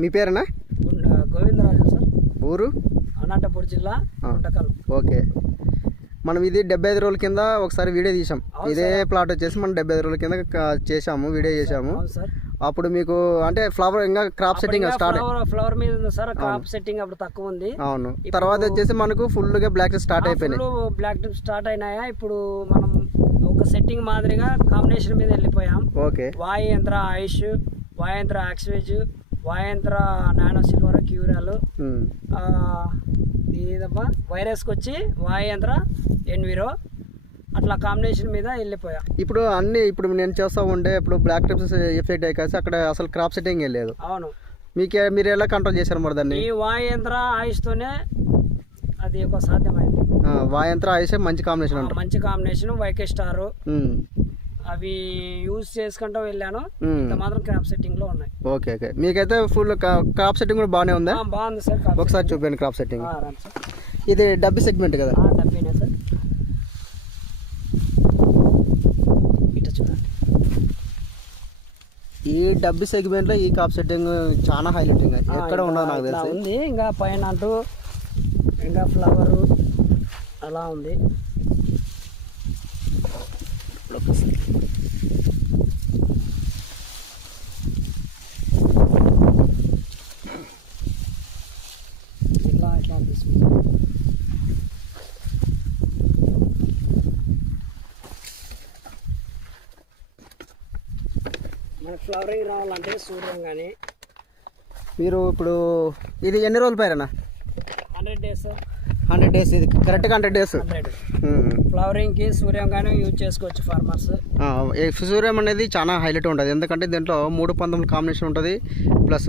మీ పేరేనా? గోవిందరాజు సార్. ఊరు? అనంతపురం జిల్లా ఓకే. మనం ఇది డెబ్బై ఐదు రోజుల కింద ఒకసారి వీడియో తీసాం ఇదే ప్లాట్ వచ్చేసి మనం డెబ్బై ఐదు రోజుల కింద చేసాము వీడియో చేసాము అప్పుడు మీకు అంటే ఫ్లవర్ ఇంకా క్రాప్ సెట్టింగ్ స్టార్ట్ ఫ్లవర్ మీద ఉంది సార్. క్రాప్ సెట్టింగ్ అప్పుడు తక్కువ ఉంది. అవును. తర్వాత వచ్చేసి మనకు ఫుల్గా బ్లాక్ స్టార్ట్ అయిపోయినాయి. ఫుల్ బ్లాక్ టిప్ స్టార్ట్ అయినాయా? ఇప్పుడు మనం ఒక సెట్టింగ్ మాదిరిగా కాంబినేషన్ మీద వెళ్ళిపోయాం. ఓకే. వాయంత్ర ఆయుష్ వాయంత్ర ఆక్సివేజ్ వాయంత్ర నానో సిల్వర్ క్యూరాలు. ఇదబ్బా వైరస్కి వచ్చి వాయంత్ర ఎన్విరో అట్లా కాంబినేషన్ మీద వెళ్ళిపోయా. ఇప్పుడు అన్ని ఇప్పుడు నేను చేస్తా ఉంటే ఇప్పుడు బ్లాక్ ట్రిప్స్ ఎఫెక్ట్ అయ్యాక అక్కడ అసలు క్రాప్ సెట్టింగ్ లేదు. అవును. మీకే మీరు ఎలా కంట్రోల్ చేశారు మరి దాన్ని? ఈ వాయంత్ర ఆయుష్తోనే అది ఒక సాధ్యమైంది. వాయంత్ర ఆయుషే మంచి కాంబినేషన్ మంచి కాంబినేషన్ వైకే స్టార్. అవి యూజ్ చేసుకుంటూ వెళ్ళాను. ఇంత మాత్రం క్రాప్ సెట్టింగ్లో ఉన్నాయి. Okay okay. మీకైతే ఫుల్ క్రాప్ సెట్టింగ్ కూడా బాగానే ఉందా? బాగుంది సార్ ఒకసారి చూపించండి క్రాప్ సెట్టింగ్. ఇది డబ్బి సెగ్మెంట్ కదా? డబ్బేనా సార్. ఇటు చూడండి. ఈ డబ్బి సెగ్మెంట్లో ఈ క్రాప్ సెట్టింగ్ చాలా హైలైటింగ్ ఎక్కడ ఇంకా ఉన్నది నాకు తెలిసి. ఉంది. ఇంకా పైన అంటూ ఇంకా ఫ్లవర్ అలా ఉంది. ఇట్లా ఇట్లా తీసుకుంటాం మనకు ఫ్లవరింగ్ రావాలంటే సూర్యం కానీ మీరు ఇప్పుడు ఇది ఎన్ని రోజులు పైరనా హండ్రెడ్ డేస్ హండ్రెడ్ డేస్ ఇది. కరెక్ట్గా హండ్రెడ్ డేస్. హండ్రెడ్ ఫ్లవరింగ్కి సూర్యం యూజ్ చేసుకోవచ్చు ఫార్మర్స్. సూర్యం అనేది చాలా హైలైట్ ఉంటుంది. ఎందుకంటే దీంట్లో మూడు పంతొమ్మిది కాంబినేషన్ ఉంటుంది. ప్లస్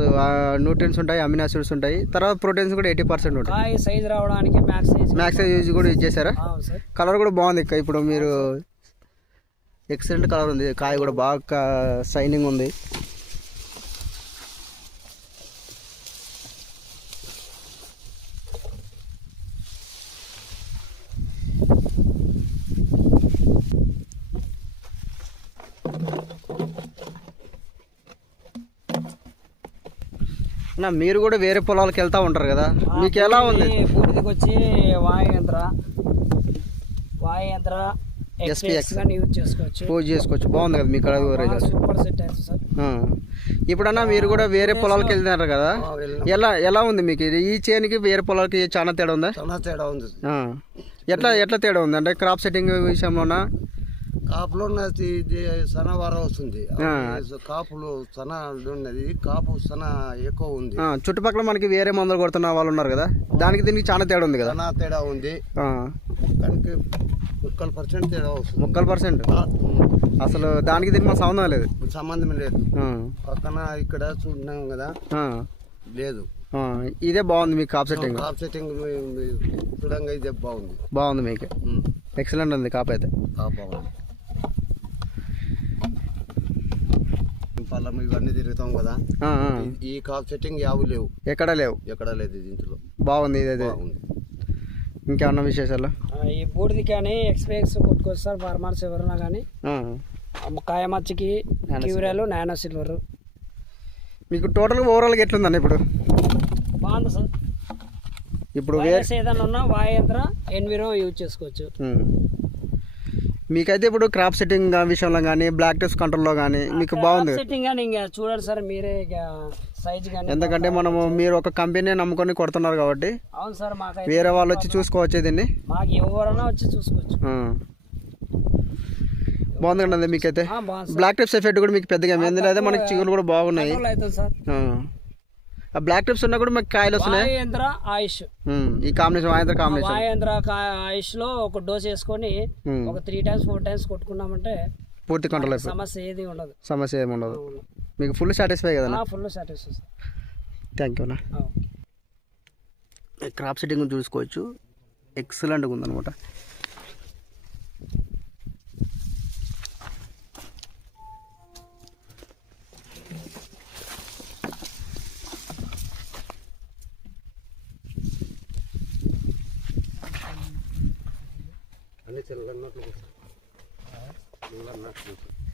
న్యూట్రియన్స్ ఉంటాయి అమినో ఆసిడ్స్ ఉంటాయి. తర్వాత ప్రోటీన్స్ కూడా ఎయిటీ పర్సెంట్ ఉంటాయి సైజ్ రావడానికి మ్యాక్స్ యూజ్ కూడా యూజ్ చేశారా? కలర్ కూడా బాగుంది. ఇప్పుడు మీరు ఎక్సలెంట్ కలర్ ఉంది. కాయ కూడా బాగా షైనింగ్ ఉంది. నా మీరు కూడా వేరే పొలాలకు వెళ్తా ఉంటారు కదా? మీకు ఎలా ఉంది? పూర్తికి వచ్చి వాయు యంత్ర వాయు యంత్ర యూజ్ చేసుకోవచ్చు. పూజ చేసుకోవచ్చు. బాగుంది కదా మీ కళ రిజల్ట్ సూపర్ సెట్ సార్. ఇప్పుడన్నా మీరు కూడా వేరే పొలాలకు వెళ్తున్నారు కదా. ఎలా ఎలా ఉంది మీకు ఇది? ఈ చేనికి వేరే పొలాలకి చాలా తేడా ఉందా? చాలా తేడా ఉంది. ఎట్లా ఎట్లా తేడా ఉంది? అంటే క్రాప్ సెట్టింగ్ విషయంలోనా? కాపులో ఉన్నది ఇది సన వారం వస్తుంది. కాపులు సన ఉన్నది కాపు సన ఎక్కువ ఉంది. ఆ, చుట్టుపక్కల మనకి వేరే మందులు కొడుతున్న వాళ్ళు ఉన్నారు కదా దానికి దీనికి చాలా తేడా ఉంది కదా? తేడా ఉంది. ఆ. కనుక ముక్కలు పర్సెంట్ తేడా వస్తుంది. ముక్కలు పర్సెంట్? అసలు దానికి దీనికి మన సంబంధం లేదు? సంబంధం లేదు. పక్కన ఇక్కడ చూస్తున్నాం కదా. లేదు. ఇదే బాగుంది మీకు క్రాప్ సెట్టింగ్? కాప్ సెట్టింగ్ చూడంగా ఇదే బాగుంది. బాగుంది మీకు. ఎక్సలెంట్ ఉంది కాప్ అయితే. పొలం ఇవన్నీ తిరుగుతాం కదా. ఈ- కాప్ సెట్టింగ్ యావు లేవు. ఎక్కడ లేవు? ఎక్కడా లేదు దీంట్లో బాగుంది ఇదైతే. బాగుంది. ఇంకేమన్నా విశేషాలు? ఆ, ఈ బూడిది కానీ ఎక్స్పీఎక్స్ కొట్టుకోవచ్చు సార్ ఫార్మర్స్ ఎవరైనా కానీ. కాయమచ్చికి క్యూరాలు నానో సిల్వర్. మీకు టోటల్ ఓవరాల్గా ఎట్లుందండి ఇప్పుడు? బాగుంది సార్. ఇప్పుడు ఏదైనా ఉన్నా వాయంత్ర ఎన్విరో యూజ్ చేసుకోవచ్చు. మీకైతే ఇప్పుడు క్రాప్ సెట్టింగ్ విషయంలో కానీ బ్లాక్ టెస్ట్ కంట్రోల్లో కానీ మీకు బాగుంది. సెట్టింగ్ కానీ ఇంకా చూడండి సార్ మీరే సైజ్ కానీ ఎందుకంటే మనము మీరు ఒక కంపెనీ నమ్ముకొని కొడుతున్నారు కాబట్టి అవును సార్ మాకు వేరే వాళ్ళు వచ్చి చూసుకోవచ్చు దీన్ని? మాకు ఎవరైనా వచ్చి చూసుకోవచ్చు. బాగుంది కదండి మీకైతే. బ్లాక్ టిప్స్ ఎఫెక్ట్ కూడా మీకు పెద్దగా అయితే మనకి చిగురు కూడా బాగున్నాయి. అవుతుంది సార్. బ్లాక్ టిప్స్ ఉన్నా కూడా మీకు కాయలు వస్తున్నాయి? వాయంత్ర ఆయుష్. ఈ కాంబినేషన్ ఆయంత్ర కాంబినేషన్. వాయంత్ర ఆయుష్లో ఒక డోస్ వేసుకొని. ఒక త్రీ టైమ్స్ ఫోర్ టైమ్స్ కొట్టుకున్నామంటే పూర్తి కంట్రోల్ సమస్య ఏది ఉండదు. సమస్య ఏమి ఉండదు. మీకు ఫుల్ సాటిస్ఫై కదా ఫుల్ సాటిస్ఫై థ్యాంక్ యూ అన్న. క్రాప్ సెట్టింగ్ చూసుకోవచ్చు. ఎక్సలెంట్గా ఉందన్నమాట. নাট লেগেছে নোংরা নাট লেগেছে